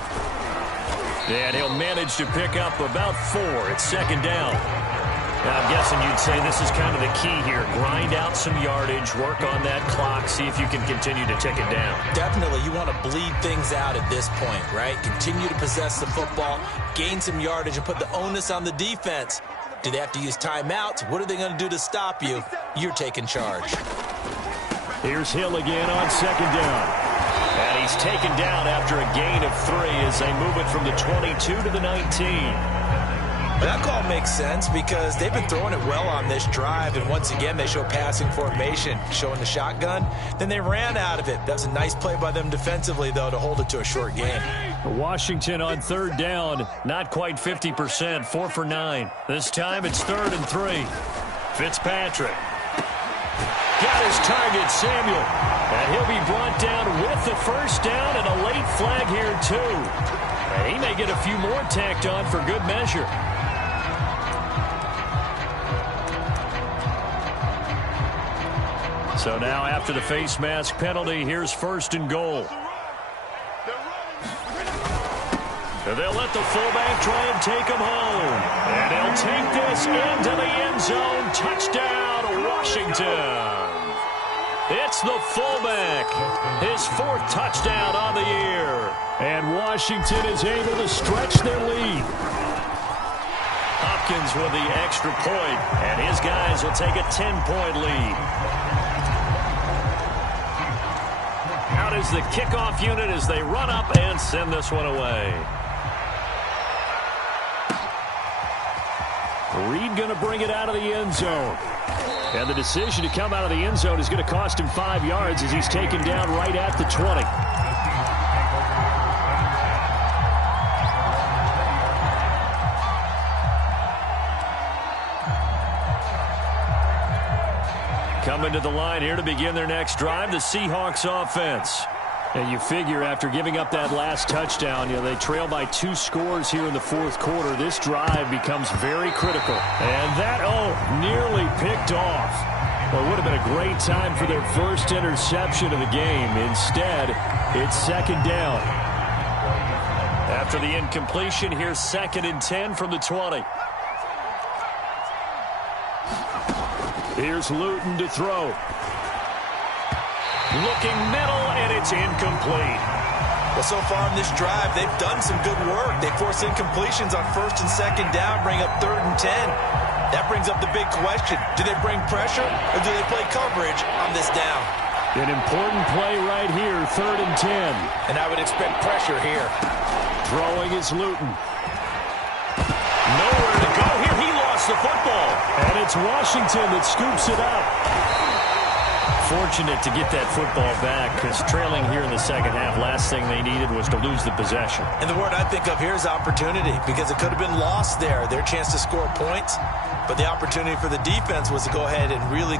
And he'll manage to pick up about 4. It's second down. Now, I'm guessing you'd say this is kind of the key here. Grind out some yardage, work on that clock, see if you can continue to tick it down. Definitely, you want to bleed things out at this point, right? Continue to possess the football, gain some yardage, and put the onus on the defense. Do they have to use timeouts? What are they going to do to stop you? You're taking charge. Here's Hill again on second down. And he's taken down after a gain of 3 as they move it from the 22 to the 19. That call makes sense because they've been throwing it well on this drive, and once again they show passing formation, showing the shotgun. Then they ran out of it. That was a nice play by them defensively, though, to hold it to a short game. Washington on third down, not quite 50%, 4 for 9. This time it's 3rd and 3. Fitzpatrick got his target, Samuel, and he'll be brought down with the first down and a late flag here, too. And he may get a few more tacked on for good measure. So now after the face mask penalty, here's 1st and goal. They'll let the fullback try and take him home. And he'll take this into the end zone. Touchdown, Washington. It's the fullback. His 4th touchdown on the year. And Washington is able to stretch their lead. Hopkins with the extra point, and his guys will take a 10-point lead. Out is the kickoff unit as they run up and send this one away. Reed going to bring it out of the end zone. And the decision to come out of the end zone is going to cost him 5 yards as he's taken down right at the 20. Coming to the line here to begin their next drive, the Seahawks offense. And you figure after giving up that last touchdown, they trail by 2 scores here in the 4th quarter. This drive becomes very critical. And that, nearly picked off. Well, it would have been a great time for their first interception of the game. Instead, it's second down. After the incompletion, here's 2nd and 10 from the 20. Here's Luton to throw. Looking middle, and it's incomplete. Well, so far in this drive, they've done some good work. They force incompletions on 1st and 2nd down, bring up 3rd and 10. That brings up the big question. Do they bring pressure, or do they play coverage on this down? An important play right here, 3rd and 10. And I would expect pressure here. Throwing is Luton. Nowhere to go here. He lost the football. And it's Washington that scoops it up. Fortunate to get that football back because trailing here in the second half, last thing they needed was to lose the possession. And the word I think of here is opportunity because it could have been lost there, their chance to score points. But the opportunity for the defense was to go ahead and really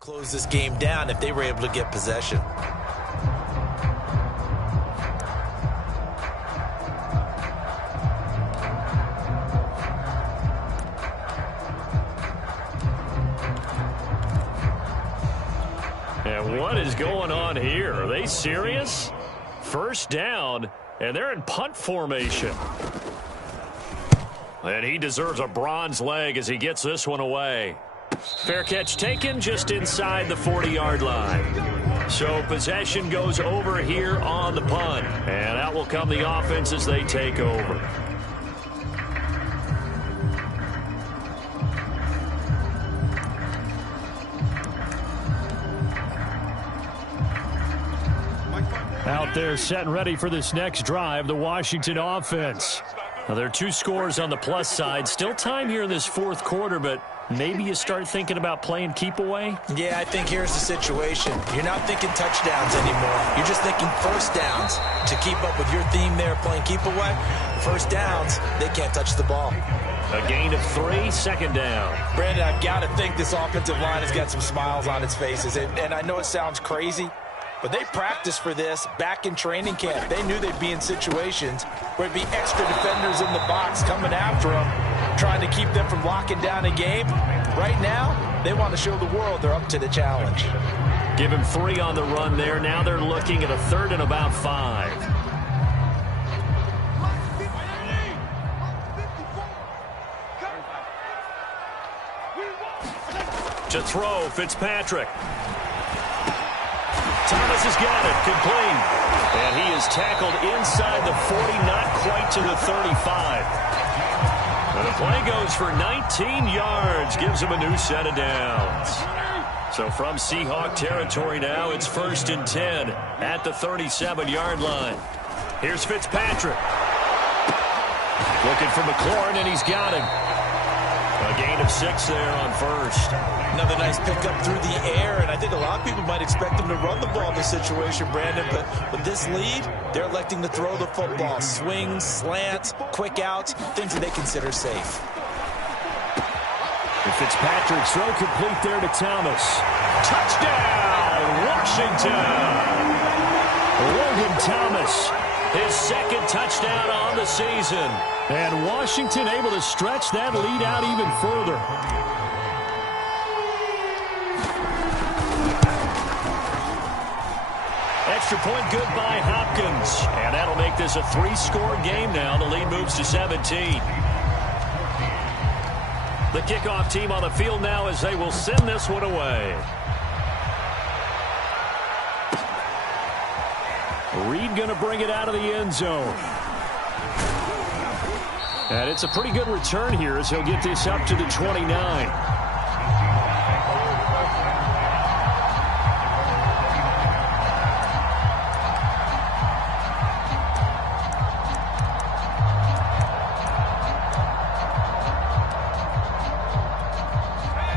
close this game down if they were able to get possession. What is going on here? Are they serious? First down, and they're in punt formation. And he deserves a bronze leg as he gets this one away. Fair catch taken just inside the 40-yard line. So possession goes over here on the punt. And out will come the offense as they take over. Out there set and ready for this next drive, the Washington offense. Now, there are 2 scores on the plus side. Still time here in this fourth quarter, but maybe you start thinking about playing keep away? Yeah, I think here's the situation. You're not thinking touchdowns anymore. You're just thinking first downs. To keep up with your theme there, playing keep away, first downs, they can't touch the ball. A gain of 3, second down. Brandon, I've got to think this offensive line has got some smiles on its faces. And I know it sounds crazy, but they practiced for this back in training camp. They knew they'd be in situations where there'd be extra defenders in the box coming after them, trying to keep them from locking down a game. Right now, they want to show the world they're up to the challenge. Give him 3 on the run there. Now they're looking at a 3rd and about 5. To throw, Fitzpatrick. Thomas has got it, complete. And he is tackled inside the 40, not quite to the 35. And the play goes for 19 yards, gives him a new set of downs. So from Seahawk territory now, it's 1st and 10 at the 37-yard line. Here's Fitzpatrick. Looking for McLaurin, and he's got him. A gain of 6 there on 1st. Another nice pickup through the air, and I think a lot of people might expect them to run the ball in this situation, Brandon, but with this lead, they're electing to throw the football. Swings, slants, quick outs, things that they consider safe. And Fitzpatrick's throw complete there to Thomas. Touchdown, Washington! Logan Thomas, his 2nd touchdown on the season. And Washington able to stretch that lead out even further. Extra point good by Hopkins. And that'll make this a 3-score game now. The lead moves to 17. The kickoff team on the field now as they will send this one away. Reed going to bring it out of the end zone. And it's a pretty good return here as he'll get this up to the 29.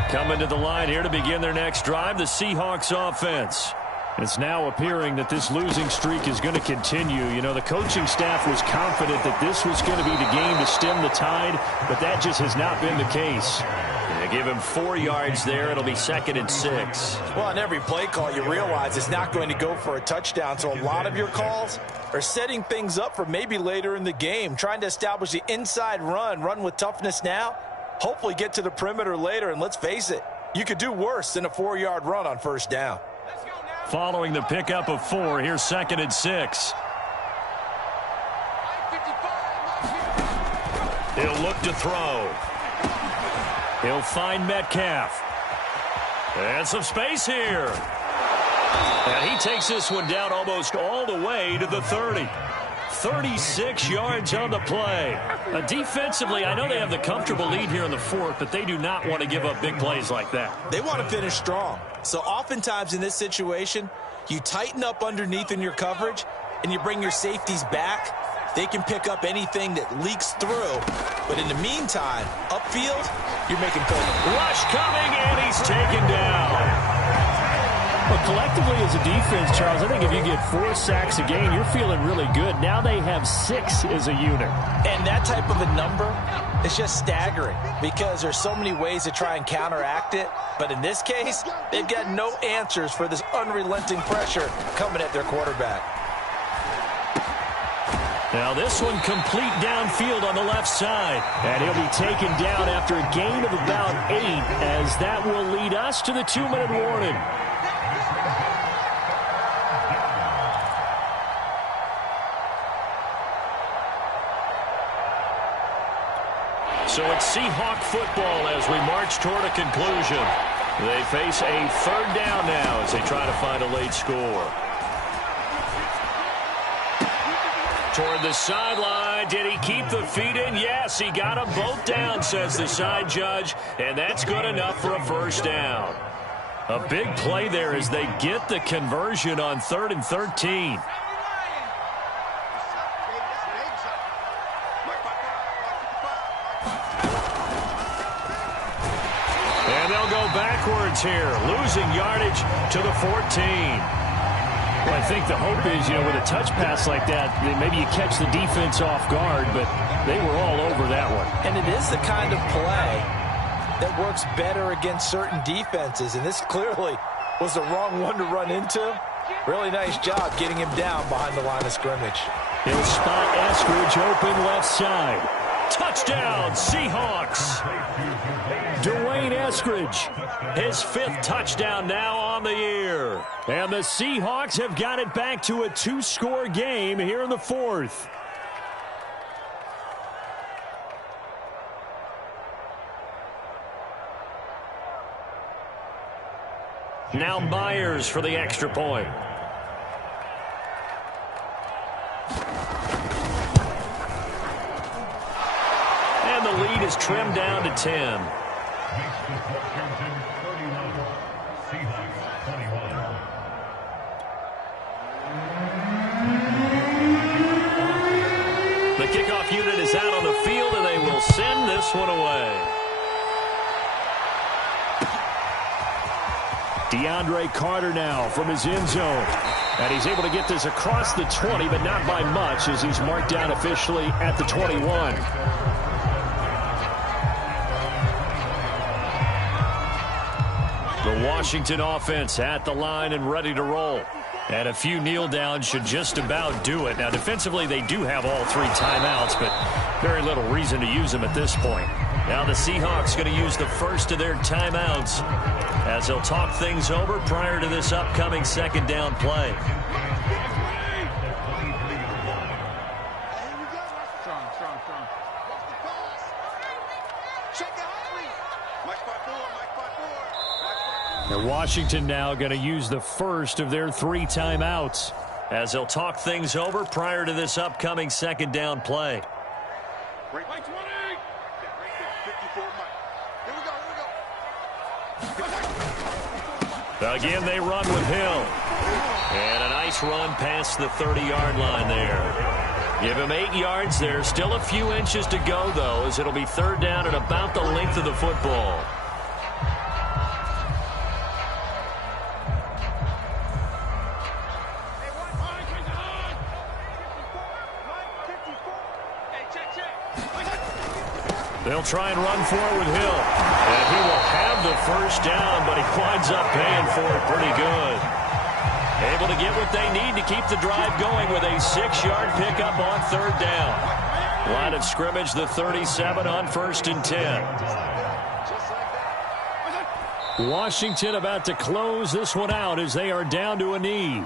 Coming to the line here to begin their next drive, the Seahawks offense. It's now appearing that this losing streak is going to continue. You know, the coaching staff was confident that this was going to be the game to stem the tide, but that just has not been the case. They give him 4 yards there. It'll be 2nd and 6. Well, on every play call, you realize it's not going to go for a touchdown, so a lot of your calls are setting things up for maybe later in the game, trying to establish the inside run with toughness now, hopefully get to the perimeter later, and let's face it, you could do worse than a 4-yard run on first down. Following the pickup of 4, here's 2nd and 6. He'll look to throw. He'll find Metcalf. And some space here. And he takes this one down almost all the way to the 30. 36 yards on the play. Defensively, I know they have the comfortable lead here in the 4th, but they do not want to give up big plays like that. They want to finish strong. So oftentimes in this situation, you tighten up underneath in your coverage, and you bring your safeties back. They can pick up anything that leaks through. But in the meantime, upfield, you're making plays. Rush coming, and he's taken down. But collectively as a defense, Charles, I think if you get 4 sacks a game, you're feeling really good. Now they have 6 as a unit. And that type of a number is just staggering because there's so many ways to try and counteract it. But in this case, they've got no answers for this unrelenting pressure coming at their quarterback. Now this one complete downfield on the left side. And he'll be taken down after a gain of about 8 as that will lead us to the 2-minute warning. So it's Seahawk football as we march toward a conclusion. They face a third down now as they try to find a late score. Toward the sideline. Did he keep the feet in? Yes, he got them both down, says the side judge, and that's good enough for a first down. A big play there as they get the conversion on 3rd and 13. And they'll go backwards here, losing yardage to the 14. Well, I think the hope is, with a touch pass like that, maybe you catch the defense off guard, but they were all over that one. And it is the kind of play that works better against certain defenses, and this clearly was the wrong one to run into. Really nice job getting him down behind the line of scrimmage. He'll spot Eskridge open left side. Touchdown, Seahawks. Dwayne Eskridge, his 5th touchdown now on the year. And the Seahawks have got it back to a 2-score game here in the 4th. Now Myers for the extra point. And the lead is trimmed down to 10. The kickoff unit is out on the field, and they will send this one away. DeAndre Carter now from his end zone. And he's able to get this across the 20, but not by much as he's marked down officially at the 21. The Washington offense at the line and ready to roll. And a few kneel downs should just about do it. Now, defensively, they do have all 3 timeouts, but very little reason to use them at this point. Now the Seahawks going to use the first of their timeouts as they'll talk things over prior to this upcoming 2nd down play. And Washington now going to use the first of their 3 timeouts as they'll talk things over prior to this upcoming 2nd down play. Again, they run with Hill. And a nice run past the 30-yard line there. Give him 8 yards there. Still a few inches to go, though, as it'll be 3rd down and about the length of the football. They'll try and run for it with Hill. And he will have the first down, but he winds up paying for it pretty good. Able to get what they need to keep the drive going with a 6-yard pickup on 3rd down. Line of scrimmage, the 37 on 1st and 10. Washington about to close this one out as they are down to a knee.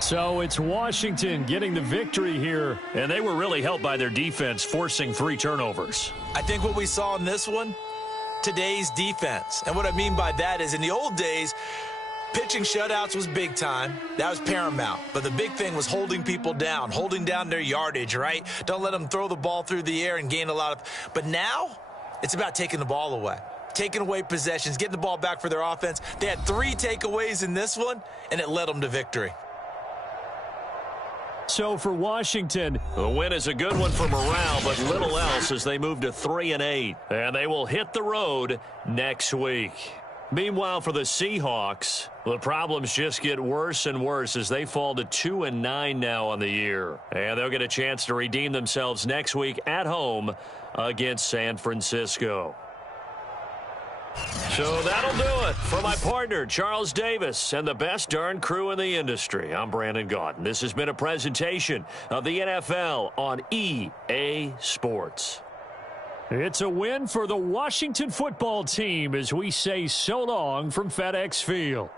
So it's Washington getting the victory here. And they were really helped by their defense, forcing 3 turnovers. I think what we saw in this one, today's defense. And what I mean by that is in the old days, pitching shutouts was big time. That was paramount. But the big thing was holding people down, holding down their yardage, right? Don't let them throw the ball through the air and gain a lot of. But now it's about taking the ball away. Taking away possessions, getting the ball back for their offense. They had 3 takeaways in this one, and it led them to victory. So for Washington, the win is a good one for morale, but little else as they move to 3-8. And they will hit the road next week. Meanwhile, for the Seahawks, the problems just get worse and worse as they fall to 2-9 now on the year. And they'll get a chance to redeem themselves next week at home against San Francisco. So that'll do it for my partner, Charles Davis, and the best darn crew in the industry. I'm Brandon Gaudin. This has been a presentation of the NFL on EA Sports. It's a win for the Washington football team as we say so long from FedEx Field.